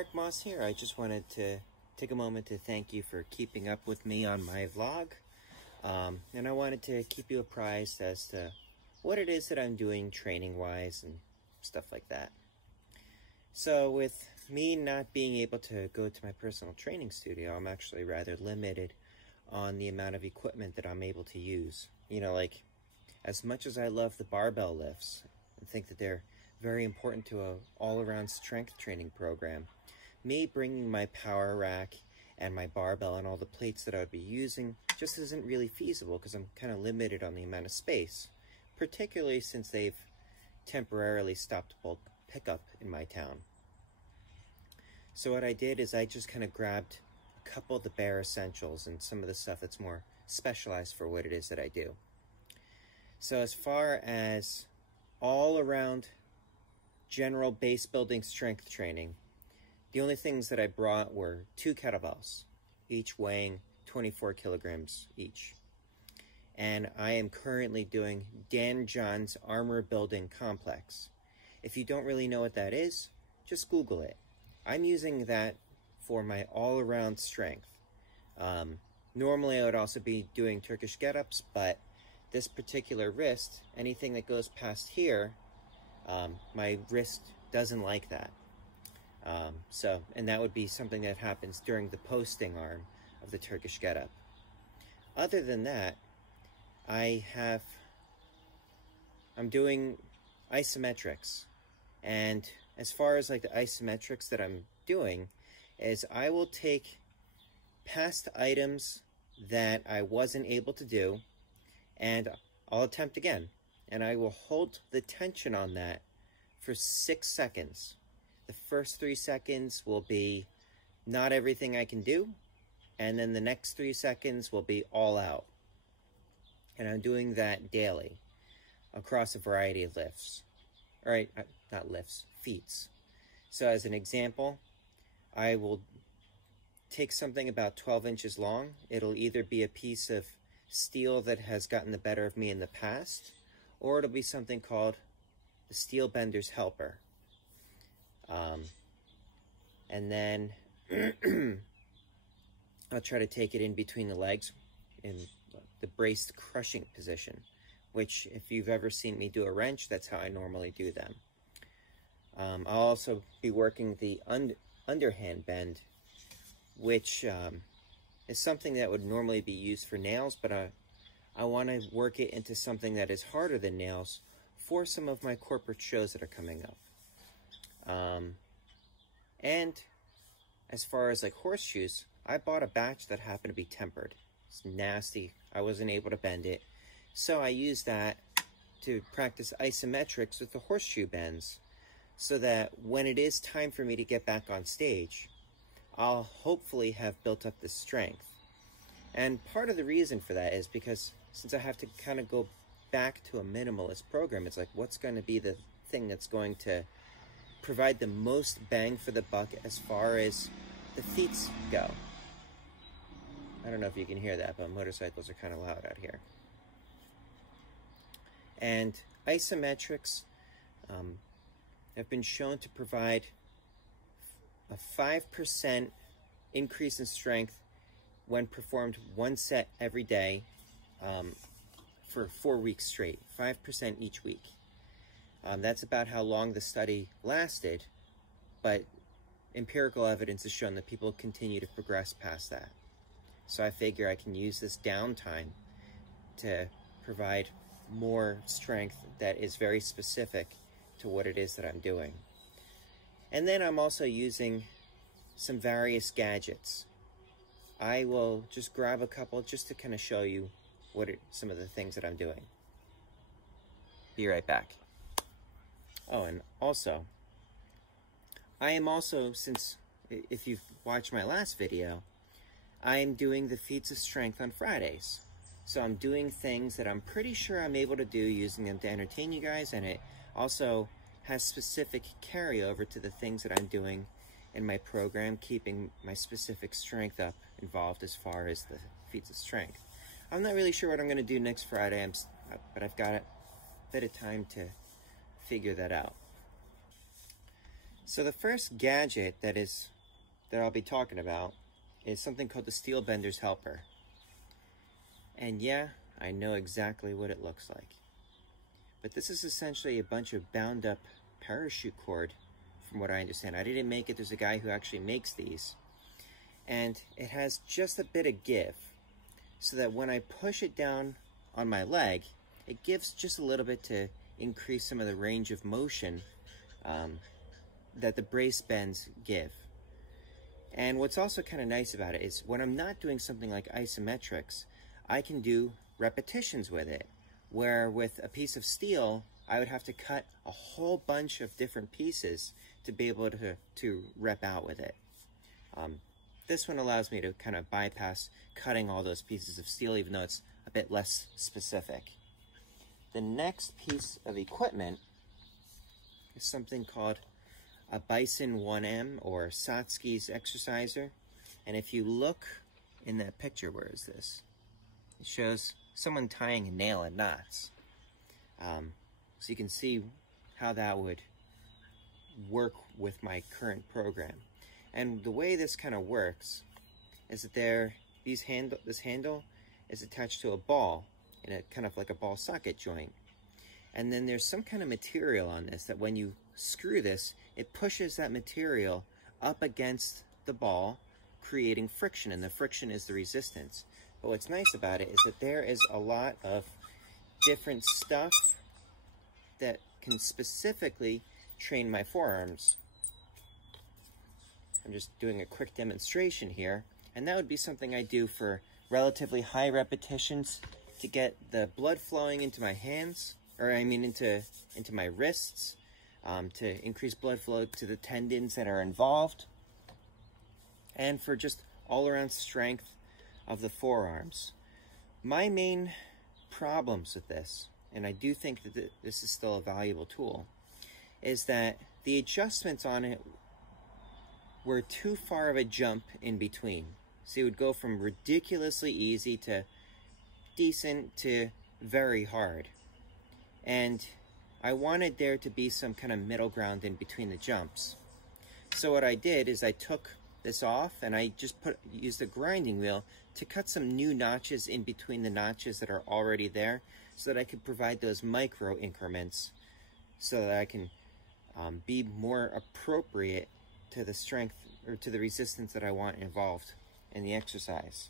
Eric Moss here. I just wanted to take a moment to thank you for keeping up with me on my vlog. And I wanted to keep you apprised as to what it is that I'm doing training-wise and stuff like that. So with me not being able to go to my personal training studio, I'm actually rather limited on the amount of equipment that I'm able to use. You know, like, as much as I love the barbell lifts and think that they're very important to an all-around strength training program, me bringing my power rack and my barbell and all the plates that I would be using just isn't really feasible because I'm kind of limited on the amount of space, particularly since they've temporarily stopped bulk pickup in my town. So what I did is I just kind of grabbed a couple of the bare essentials and some of the stuff that's more specialized for what it is that I do. So as far as all around general base building strength training, the only things that I brought were 2 kettlebells, each weighing 24 kilograms each. And I am currently doing Dan John's armor building complex. If you don't really know what that is, just Google it. I'm using that for my all-around strength. Normally I would also be doing Turkish get-ups, but this particular wrist, anything that goes past here, my wrist doesn't like that. And that would be something that happens during the posting arm of the Turkish get-up. Other than that, I'm doing isometrics. And as far as like the isometrics that I'm doing, is I will take past items that I wasn't able to do, and I'll attempt again. And I will hold the tension on that for 6 seconds. The first 3 seconds will be not everything I can do, and then the next 3 seconds will be all out. And I'm doing that daily across a variety of lifts. All right, not lifts, feats. So as an example, I will take something about 12 inches long. It'll either be a piece of steel that has gotten the better of me in the past, or it'll be something called the steel bender's helper. And then I'll try to take it in between the legs in the braced crushing position, which if you've ever seen me do a wrench, that's how I normally do them. I'll also be working the underhand bend, which is something that would normally be used for nails, but I want to work it into something that is harder than nails for some of my corporate shows that are coming up. And as far as like horseshoes, I bought a batch that happened to be tempered. It's nasty. I wasn't able to bend it. So I used that to practice isometrics with the horseshoe bends so that when it is time for me to get back on stage, I'll hopefully have built up the strength. And part of the reason for that is because since I have to kind of go back to a minimalist program, it's like, what's going to be the thing that's going to provide the most bang for the buck as far as the feats go? I don't know if you can hear that, but motorcycles are kind of loud out here. And isometrics have been shown to provide a 5% increase in strength when performed 1 set every day for 4 weeks straight, 5% each week. That's about how long the study lasted, but empirical evidence has shown that people continue to progress past that. So I figure I can use this downtime to provide more strength that is very specific to what it is that I'm doing. And then I'm also using some various gadgets. I will just grab a couple just to kind of show you some of the things that I'm doing. Be right back. Oh, and also, I am also, since if you've watched my last video, I am doing the feats of strength on Fridays. So I'm doing things that I'm pretty sure I'm able to do, using them to entertain you guys, and it also has specific carryover to the things that I'm doing in my program, keeping my specific strength up involved as far as the feats of strength. I'm not really sure what I'm going to do next Friday, but I've got a bit of time to figure that out. So the first gadget that I'll be talking about is something called the Steel Bender's Helper. And yeah, I know exactly what it looks like. But this is essentially a bunch of bound up parachute cord, from what I understand. I didn't make it, there's a guy who actually makes these. And it has just a bit of give, so that when I push it down on my leg, it gives just a little bit to increase some of the range of motion that the brace bends give. And what's also kind of nice about it is when I'm not doing something like isometrics, I can do repetitions with it, where with a piece of steel, I would have to cut a whole bunch of different pieces to be able to rep out with it. This one allows me to kind of bypass cutting all those pieces of steel, even though it's a bit less specific. The next piece of equipment is something called a Bison 1M, or Satsuki's exerciser. And if you look in that picture, where is this? It shows someone tying a nail in knots. So you can see how that would work with my current program. And the way this kind of works is that this handle is attached to a ball in a kind of like a ball socket joint. And then there's some kind of material on this that when you screw this, it pushes that material up against the ball, creating friction, and the friction is the resistance. But what's nice about it is that there is a lot of different stuff that can specifically train my forearms. I'm just doing a quick demonstration here, and that would be something I do for relatively high repetitions to get the blood flowing into my hands, or I mean into my wrists, to increase blood flow to the tendons that are involved, and for just all-around strength of the forearms. My main problems with this, and I do think that this is still a valuable tool, is that the adjustments on it were too far of a jump in between. So it would go from ridiculously easy to decent to very hard. And I wanted there to be some kind of middle ground in between the jumps. So what I did is I took this off and I just used a grinding wheel to cut some new notches in between the notches that are already there, so that I could provide those micro increments so that I can be more appropriate to the strength or to the resistance that I want involved in the exercise.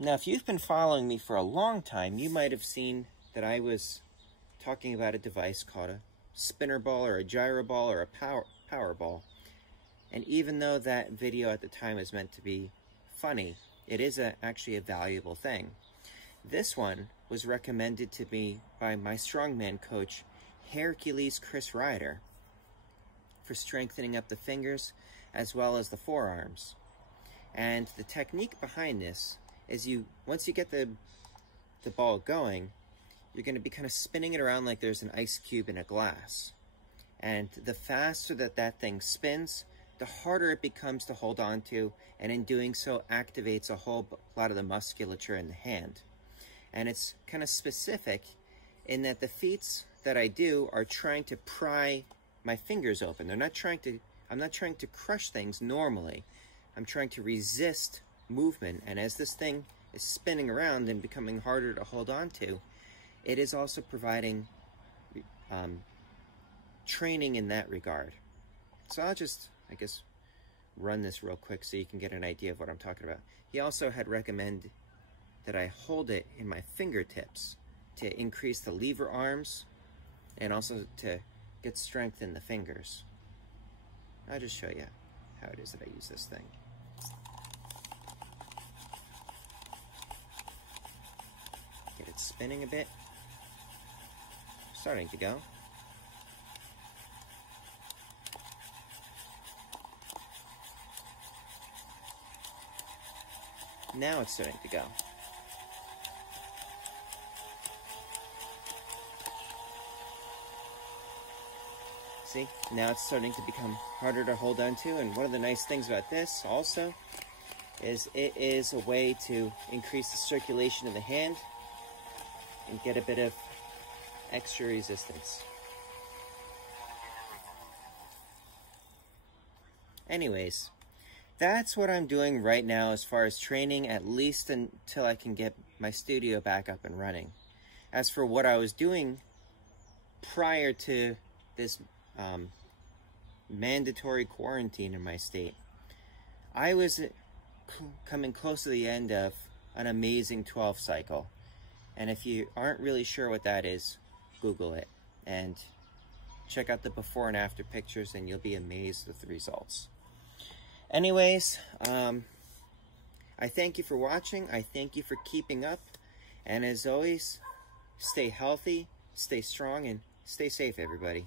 Now, if you've been following me for a long time, you might have seen that I was talking about a device called a spinner ball or a gyro ball or a power ball. And even though that video at the time was meant to be funny, it is actually a valuable thing. This one was recommended to me by my strongman coach, Hercules Chris Ryder, for strengthening up the fingers as well as the forearms. And the technique behind this is once you get the ball going, you're going to be kind of spinning it around like there's an ice cube in a glass. And the faster that thing spins, the harder it becomes to hold on to, and in doing so activates a whole lot of the musculature in the hand. And it's kind of specific in that the feats that I do are trying to pry my fingers open. I'm not trying to crush things normally. I'm trying to resist movement. And as this thing is spinning around and becoming harder to hold on to, it is also providing training in that regard. So I'll just, I guess, run this real quick so you can get an idea of what I'm talking about. He also had recommended that I hold it in my fingertips to increase the lever arms and also to get strength in the fingers. I'll just show you how it is that I use this thing. Get it spinning a bit. Starting to go. Now it's starting to go. See, now it's starting to become harder to hold on to, and one of the nice things about this also is it is a way to increase the circulation of the hand and get a bit of extra resistance. Anyways, that's what I'm doing right now as far as training, at least until I can get my studio back up and running. As for what I was doing prior to this mandatory quarantine in my state, I was coming close to the end of an amazing 12 cycle. And if you aren't really sure what that is, Google it and check out the before and after pictures, and you'll be amazed with the results. Anyways, I thank you for watching. I thank you for keeping up. And as always, stay healthy, stay strong, and stay safe, everybody.